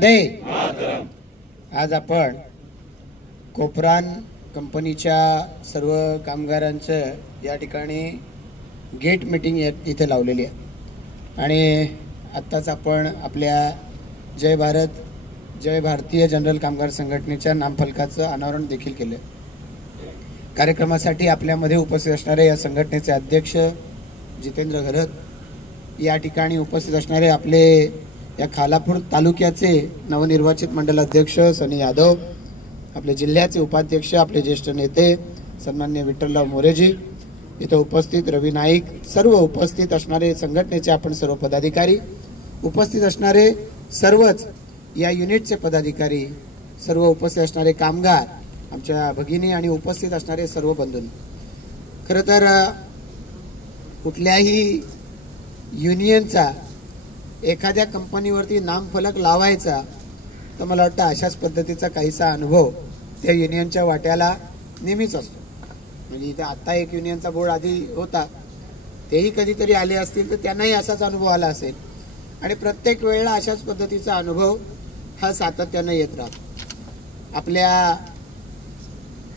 आज आपण कोपरान कंपनीच्या सर्व कामगारांचं या ठिकाणी गेट मीटिंग इथे लावलेली आहे आणि आत्ताच आपण आपल्या जय भारत जय भारतीय जनरल कामगार संघटनेच्या नामफलकाचं अनावरण देखील केलं। कार्यक्रमासाठी आपल्यामध्ये उपस्थित असणारे या संघटनेचे अध्यक्ष जितेंद्र घरत, या ठिकाणी उपस्थित असणारे आपले या खालापूर तालुक्याचे नवनिर्वाचित मंडल अध्यक्ष सनी यादव, आपले जिल्ह्याचे उपाध्यक्ष आपले ज्येष्ठ नेते सन्माननीय विठ्ठलराव मोरेजी, इथे उपस्थित रवी नाईक, सर्व उपस्थित असणारे संघटनेचे आपण सर्व पदाधिकारी, उपस्थित असणारे सर्वच या युनिटचे पदाधिकारी, सर्व उपस्थित असणारे कामगार, आमच्या भगिनी आणि उपस्थित असणारे सर्व बंधू। खरं तर कुठल्याही युनियनचा एखाद्या कंपनीवरती नामफलक लावायचा तर मला वाटतं अशाच पद्धतीचा काहीसा अनुभव त्या युनियनच्या वाट्याला नेहमीच असतो। म्हणजे इथे आता एक युनियनचा बोर्ड आधी होता, तेही कधीतरी आले असतील तर त्यांनाही असाच अनुभव आला असेल आणि प्रत्येक वेळेला अशाच पद्धतीचा अनुभव हा सातत्याने येत राहतो। आपल्या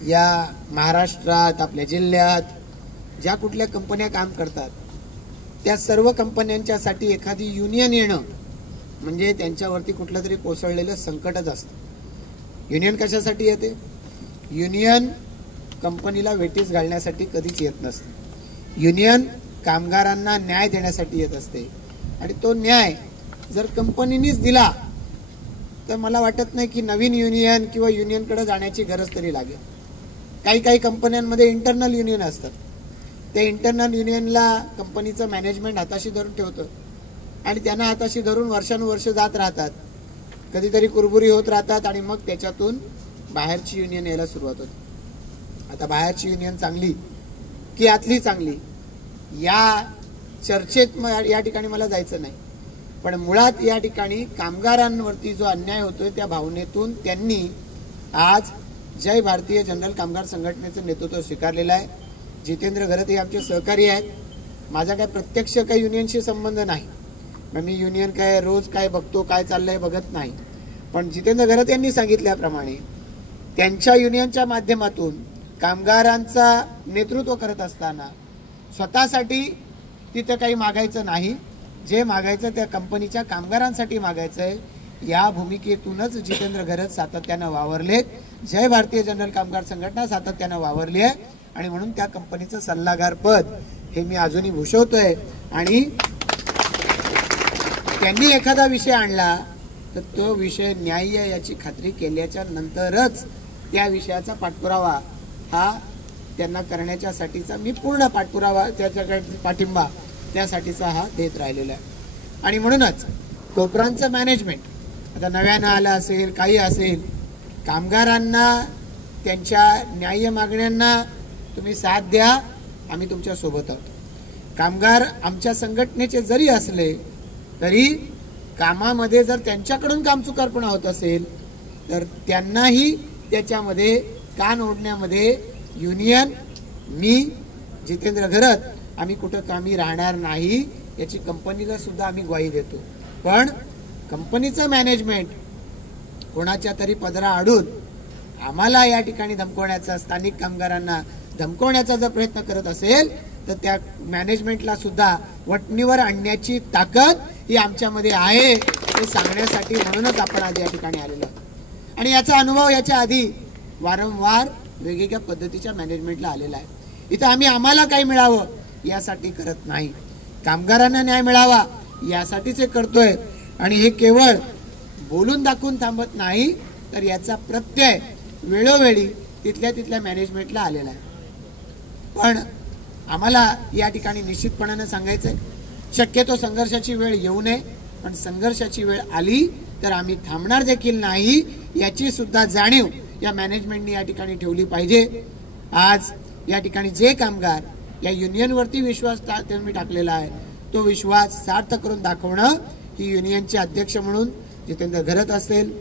या महाराष्ट्रात, आपल्या जिल्ह्यात ज्या कुठल्या कंपन्या काम करतात त्या सर्व कंपन्यांच्यासाठी एखादी युनियन येणं म्हणजे त्यांच्यावरती कुठलं तरी कोसळलेलं संकटच असतं। युनियन कशासाठी येते? युनियन कंपनीला वेठीस घालण्यासाठी कधीच येत नसते। युनियन कामगारांना न्याय देण्यासाठी येत असते आणि तो न्याय जर कंपनीनेच दिला तर मला वाटत नाही की नवीन युनियन किंवा युनियनकडे जाण्याची गरज तरी लागेल। काही कंपन्यांमध्ये इंटरनल युनियन असतात, त्या इंटरनल युनियनला कंपनीचं मॅनेजमेंट हाताशी धरून ठेवतं आणि त्यांना हाताशी धरून वर्षानुवर्ष जात राहतात, कधीतरी कुरबुरी होत राहतात आणि मग त्याच्यातून बाहेरची युनियन यायला सुरुवात होते। आता बाहेरची युनियन चांगली की आतली चांगली या चर्चेत या ठिकाणी मला जायचं नाही, पण मुळात या ठिकाणी कामगारांवरती जो अन्याय होतोय त्या भावनेतून त्यांनी आज जय भारतीय जनरल कामगार संघटनेचं नेतृत्व स्वीकारलेलं आहे। जितेंद्र घरत हे आमचे सहकारी आहेत। माझा काय प्रत्यक्ष काही युनियनशी संबंध नाही, मी युनियन काय रोज काय बघतो, काय चाललंय बघत नाही, पण जितेंद्र घरत यांनी सांगितल्याप्रमाणे त्यांच्या युनियनच्या माध्यमातून कामगारांचा नेतृत्व करत असताना स्वतःसाठी तिथे काही मागायचं नाही, जे मागायचं त्या कंपनीच्या कामगारांसाठी मागायचंय, या भूमिकेतूनच जितेंद्र घरत सातत्यानं वावरलेत। जय भारतीय जनरल कामगार संघटना सातत्यानं वावरली आहे आणि म्हणून त्या कंपनीचं सल्लागार पद हे मी अजूनही भूषवतोय आणि त्यांनी एखादा विषय आणला तर तो विषय न्याय्य याची खात्री केल्याच्या नंतरच त्या विषयाचा पाठपुरावा हा त्यांना करण्याच्यासाठीचा मी पूर्ण पाठपुरावा त्याच्याकडे पाठिंबा त्यासाठीचा हा देत राहिलेला आहे। आणि म्हणूनच कोपरांचं मॅनेजमेंट आता नव्यानं आलं असेल, काही असेल, कामगारांना त्यांच्या न्याय्य मागण्यांना तुम्ही साथ द्या, आम्ही तुमच्या सोबत आहोत। कामगार आमच्या संघटनेचे जरी असले तरी कामामध्ये जर त्यांच्याकडून कामचुकारपणा होत असेल तर त्यांनाही त्याच्यामध्ये कान ओढण्यामध्ये युनियन, मी जितेंद्र घरत आम्ही कुठं कामी राहणार नाही याची कंपनीला सुद्धा आम्ही ग्वाही देतो। पण कंपनीचं मॅनेजमेंट कोणाच्या तरी पदरा आडून आम्हाला या ठिकाणी धमकवण्याचा, स्थानिक कामगारांना धमकवण्याचा जर प्रयत्न करत असेल तर त्या मॅनेजमेंटला सुद्धा वटणीवर आणण्याची ताकद ही आमच्यामध्ये आहे हे सांगण्यासाठी म्हणूनच आपण आज या ठिकाणी आलेलो आहोत। आणि याचा अनुभव याच्या आधी वारंवार वेगवेगळ्या पद्धतीच्या मॅनेजमेंटला आलेला आहे। इथं आम्ही आम्हाला काय मिळावं यासाठी करत नाही, कामगारांना न्याय मिळावा यासाठीच हे करतोय आणि हे केवळ बोलून दाखवून थांबत नाही तर याचा प्रत्यय वेळोवेळी तिथल्या मॅनेजमेंटला आलेला आहे। पण आम्हाला या ठिकाणी निश्चितपणाने सांगायचंय, शक्यतो संघर्षाची वेळ येऊ नये, पण संघर्षाची वेळ आली तर आम्ही थांबणार देखील नाही याची सुद्धा जाणीव या मॅनेजमेंटने या ठिकाणी ठेवली पाहिजे। आज या ठिकाणी जे कामगार या युनियनवरती विश्वास त्यांनी टाकलेला आहे तो विश्वास सार्थ करून दाखवणं ही युनियनचे अध्यक्ष म्हणून जितेंद्र घरत असेल,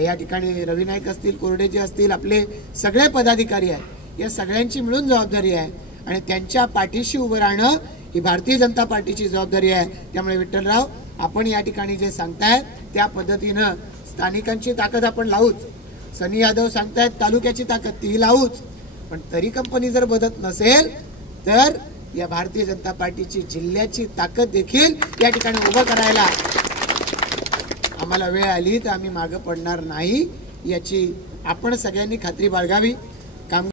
या ठिकाणी रवी नाईक असतील, कोरडेजी असतील, आपले सगळे पदाधिकारी आहेत, या सगळ्यांची मिळून जबाबदारी आहे आणि त्यांच्या पाठीशी उभं राहणं ही भारतीय जनता पार्टीची जबाबदारी आहे। त्यामुळे विठ्ठलराव आपण या ठिकाणी जे सांगतायत त्या पद्धतीनं स्थानिकांची ताकद आपण लावूच. सनी यादव सांगतायत तालुक्याची ताकद ती लावूच. पण तरी कंपनी जर बदलत नसेल तर या भारतीय जनता पार्टीची जिल्ह्याची ताकद देखील या ठिकाणी उभं करायला आम्हाला वेळ आली तर आम्ही मागे पडणार नाही याची आपण सगळ्यांनी खात्री बाळगावी.